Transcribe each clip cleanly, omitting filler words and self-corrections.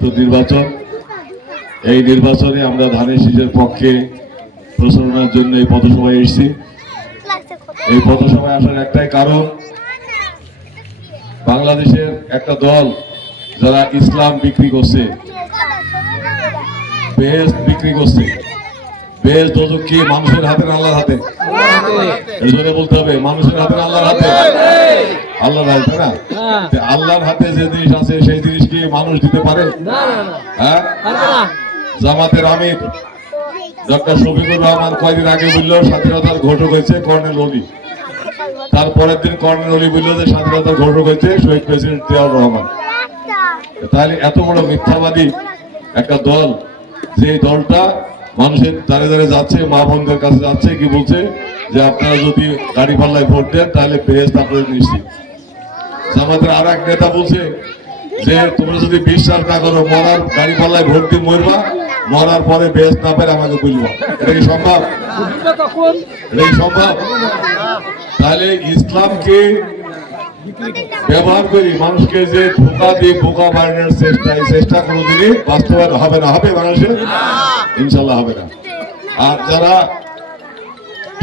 গুরুত্ব নির্বাচন। এই নির্বাচনে আমরা ধানের শীষের পক্ষে প্রচারণার জন্য এই পথসভায় এসেছি। এই পথসভায় আসার একটাই কারণ, বাংলাদেশের একটা দল যারা ইসলাম বিক্রি করছে, বেহেশত বিক্রি করছে। বেহেশত দোজখ কি মানুষের হাতে না আল্লাহর হাতে? এর জন্য বলতে হবে মানুষের হাতে না আল্লাহর হাতে? আল্লাহর হাতে, না? আল্লাহর হাতে যে জিনিস আছে সেই জিনিস কি মানুষ দিতে পারে? হ্যাঁ, জামাতের আমির ডক্টর শফিকুর রহমান কয়েকদিন আগে বললো স্বাধীনতার ঘোষক হয়েছে কর্নেল অলি। তারপরের দিন কর্নেল অলি বললো যে স্বাধীনতার ঘোষক হয়েছে শহীদ প্রেসিডেন্ট জিয়াউর রহমান। তাহলে এত বড় মিথ্যাবাদী একটা দল, যে দলটা মানুষের দ্বারে দ্বারে যাচ্ছে, মা বোনদের কাছে যাচ্ছে, কি বলছে যে আপনারা যদি গাড়ি পাল্লায় ভোট দেন তাহলে বেহেশত আপনাদের নিশ্চিত। জামাতের আর এক নেতা বলছে যে তোমরা যদি বিশ্বাস না করো, মরার গাড়ি পাল্লায় ভোট দিয়ে মরবা, মরার পরে বেহেশত না পেলে আমাকে বলবো। এটা কি সম্ভব? এটা কি সম্ভব? তাহলে ইসলামকে ব্যবহার করি মানুষকে যে ধোঁকা দিয়ে বোকা বানানোর চেষ্টা, এই চেষ্টা কোনোদিনই বাস্তবায়ন হবে না। হবে বাংলাদেশে? ইনশাল্লাহ হবে না। আর যারা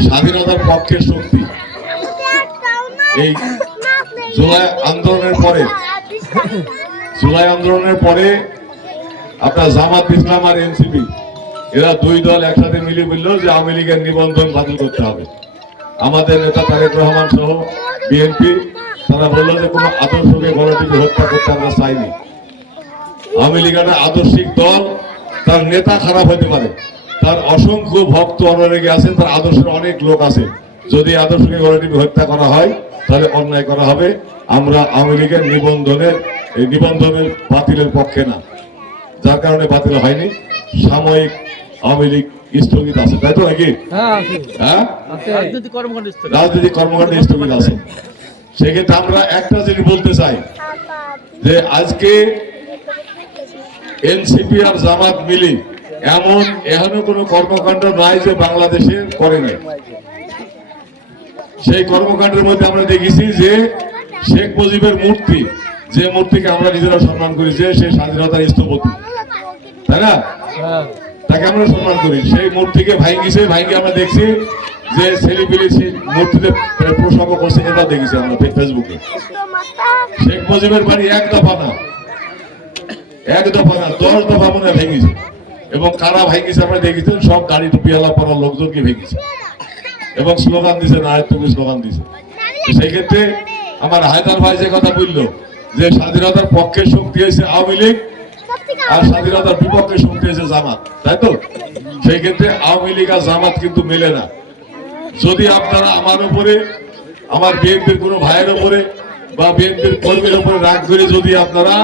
স্বাধীনতার পক্ষের শক্তি, এই জুলাই আন্দোলনের পরে আপনার জামাত ইসলাম আর এনসিপি এরা দুই দল একসাথে মিলে বললো যে আওয়ামী লীগের নিবন্ধন বাতিল করতে হবে। আমাদের নেতা তারেক রহমান সহ বিএনপি তারা বললো যে কোনো আদর্শকে গণটিকে হত্যা করতে আমরা চাইনি। আওয়ামী লীগ একটা আদর্শিক দল, তার নেতা খারাপ হতে পারে, তার অসংখ্য ভক্ত অনুরাগী আছেন, তার আদর্শের অনেক লোক আছে। যদি আদর্শকে গণটিকে হত্যা করা হয় তাহলে অন্যায় করা হবে। আমরা আওয়ামী লীগের নিবন্ধনের বাতিলের পক্ষে না, যার কারণে বাতিল হয়নি। সাময়িক আওয়ামী লীগ স্থগিত আছে, তাই তো নাকি? হ্যাঁ, রাজনৈতিক কর্মকাণ্ড স্থগিত আছে। সেক্ষেত্রে আমরা একটা জিনিস বলতে চাই যে আজকে এনসিপি আর জামাত মিলে এখনো কোনো কর্মকাণ্ড নাই যে বাংলাদেশে করে নাই। সেই কর্মকাণ্ডের মধ্যে আমরা দেখেছি যে শেখ মুজিবের মূর্তি, যে মূর্তিকে আমরা নিজেরা সম্মান করি, যে সে স্বাধীনতার স্থপতি, তাই না? তাকে আমরা সম্মান করি। সেই মূর্তিকে ভাঙ্গি আমরা দেখছি যে ছেলেপিলে মূর্তিতে প্রসঙ্গ করছে, এটা দেখেছি আমরা ফেসবুকে। শেখ মুজিবের বাড়ি এক দফা না 10 দফা মনে ভেঙেছে, এবং কারা ভাঙ্গিছে আমরা দেখেছি, সব গাড়ি টুপিওয়ালা পরা লোকজনকে ভেঙেছে এবং স্লোগান দিছে, না তুমি স্লোগান দিছে। সেই ক্ষেত্রে আমার হায়দার ভাই যে কথা বললো যে স্বাধীনতার পক্ষের শক্তি হয়েছে আওয়ামী লীগ আর স্বাধীনতার বিপক্ষে শক্তি হয়েছে জামাত, তাই তো? সেই ক্ষেত্রে আওয়ামী লীগ আর জামাত কিন্তু মেলে না। যদি আপনারা আমার উপরে, আমার বিএনপির কোনো ভাইয়ের উপরে বা বিএনপির কর্মীর উপরে রাগ করে যদি আপনারা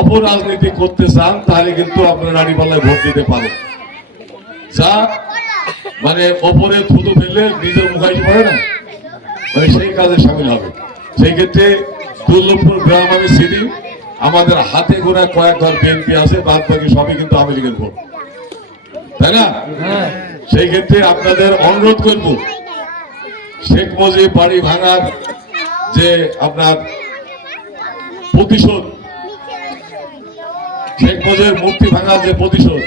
অপরাজনীতি করতে চান, তাহলে কিন্তু আপনারা রানীপাল্লায় ভোট দিতে পারেন। যা মানে ওপরে থুতু ফেললে নিজের মুখাইতে পারে না, মানে সেই কাজে সামিল হবে। সেই ক্ষেত্রে দুর্লভপুর গ্রাম আমি চিনি, আমাদের হাতে গোনা কয়েক ঘর বিএনপি আছে, বাদ বাকি সবই কিন্তু আওয়ামী লীগের ভোট, তাই না? সেই ক্ষেত্রে আপনাদের অনুরোধ করব, শেখ মুজিব বাড়ি ভাঙার যে আপনার প্রতিশোধ, শেখ মুজিবের মূর্তি ভাঙার যে প্রতিশোধ,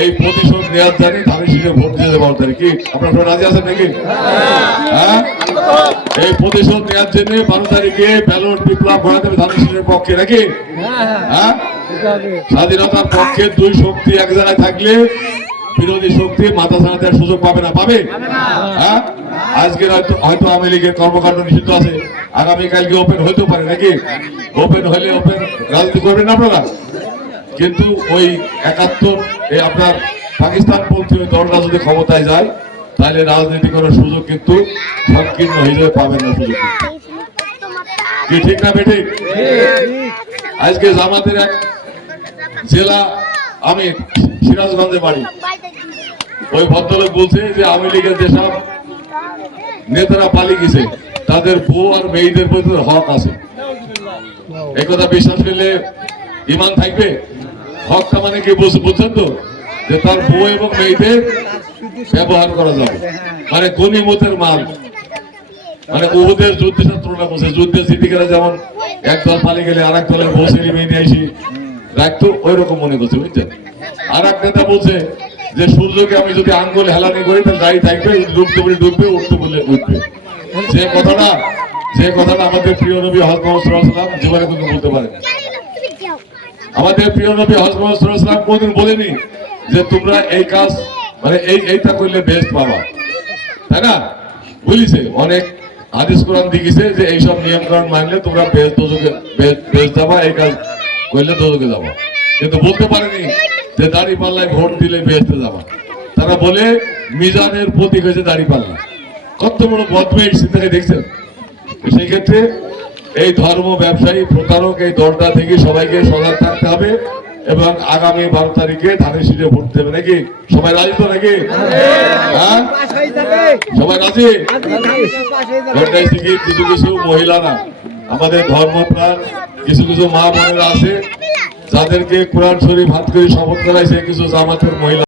এই প্রতিশোধ নেওয়ার জানি ধানের শীষে ভোট দিয়ে দেবো। কি আপনারা সবাই রাজি আছেন নাকি? হ্যাঁ, এই প্রতিশোধ নেওয়ার জন্য 12 তারিখে ব্যালট বিপ্লব করা দেবে ধানের শীষের পক্ষে নাকি? হ্যাঁ, স্বাধীনতার পক্ষে দুই শক্তি এক জায়গায় থাকলে বিরোধী শক্তি মাথা ছাড়া দেওয়ার সুযোগ পাবে না, পাবে? হ্যাঁ, আজকের হয়তো আওয়ামী লীগের কর্মকাণ্ড নিষিদ্ধ আছে, আগামীকালকে ওপেন হইতে পারে নাকি? ওপেন হলে ওপেন রাজনীতি করবেন আপনারা, কিন্তু ওই 71 আপনার পাকিস্তানপন্থী ওই দলটা যদি ক্ষমতায় যায় তাহলে রাজনীতি করার সুযোগ কিন্তু সংকীর্ণ হয়ে যাবে, পাবেন না সুযোগ। কি ঠিক না বেঠিক? আজকে জামাতের এক জেলা আমির সিরাজগঞ্জে বাড়ি, ওই ভদ্রলোক বলছে যে আওয়ামী লীগের যেসব নেতারা পালিয়ে গেছে তাদের বউ আর মেয়েদের প্রতি হক আছে। এই কথা বিশ্বাস করলে ইমান থাকবে? হকটা মানে কি বুঝছেন তো, যে তার বউ এবং মেয়েদের ব্যবহার করা যাবে, মানে গনিমতের মাল, মানে উহুদের যুদ্ধের তুলনা করছে। যুদ্ধে জিতে গেলে যেমন এক দল পালিয়ে গেলে আর এক দলের বউ ছেলে মেয়ে নিয়ে আসি রাখতো ওই রকম মনে করছে, বুঝছেন? আর এক নেতা বলছে যে সূর্যকে আমি যদি আঙ্গুল হেলানি করি তাহলে গাড়ি থাকবে, ডুবতে বলে ডুববে, উঠতে বলে উঠবে। যে কথাটা আমাদের প্রিয় নবী হযরত মুহাম্মদ সাল্লাল্লাহু আলাইহি ওয়াসাল্লাম জীবনে কিন্তু বলতে পারেন। আমাদের প্রিয় নবী হযরত মুহাম্মদ সাল্লাল্লাহু আলাইহি ওয়াসাল্লাম কোনদিন বলেনি যে তোমরা এই কাজ মানে এইটা করলে বেস্ট পাবা, তাই না? বলিছে অনেক হাদিস কোরআন দেখিছে যে এইসব নিয়ম কানুন মানলে তোমরা বেশ যাবা, এই কাজ করলে দোজখে যাবা, কিন্তু বলতে পারেনি যে দাঁড়িপাল্লায় ভোট দিলে বেহেশতে যাবা। তারা বলে মিজানের প্রতীক হয়েছে দাঁড়িপাল্লা। কত বড় বদমেশ চিন্তাকে দেখছেন। সেই ক্ষেত্রে এই ধর্ম ব্যবসায়ী প্রতারক এই দরজা থেকে সবাইকে সজাগ থাকতে হবে এবং আগামী 12 তারিখে ধানের শীষে ভোট দেবে। নাকি সবাই রাজি তো? নাকি হ্যাঁ, সবাই রাজি? কিছু কিছু মহিলা না, আমাদের ধর্মপ্রাণ কিছু কিছু মা বোনেরা আছে যাদেরকে কোরআন শরীফ হাত করে শপথ করাইছে কিছু জামাতের মহিলা।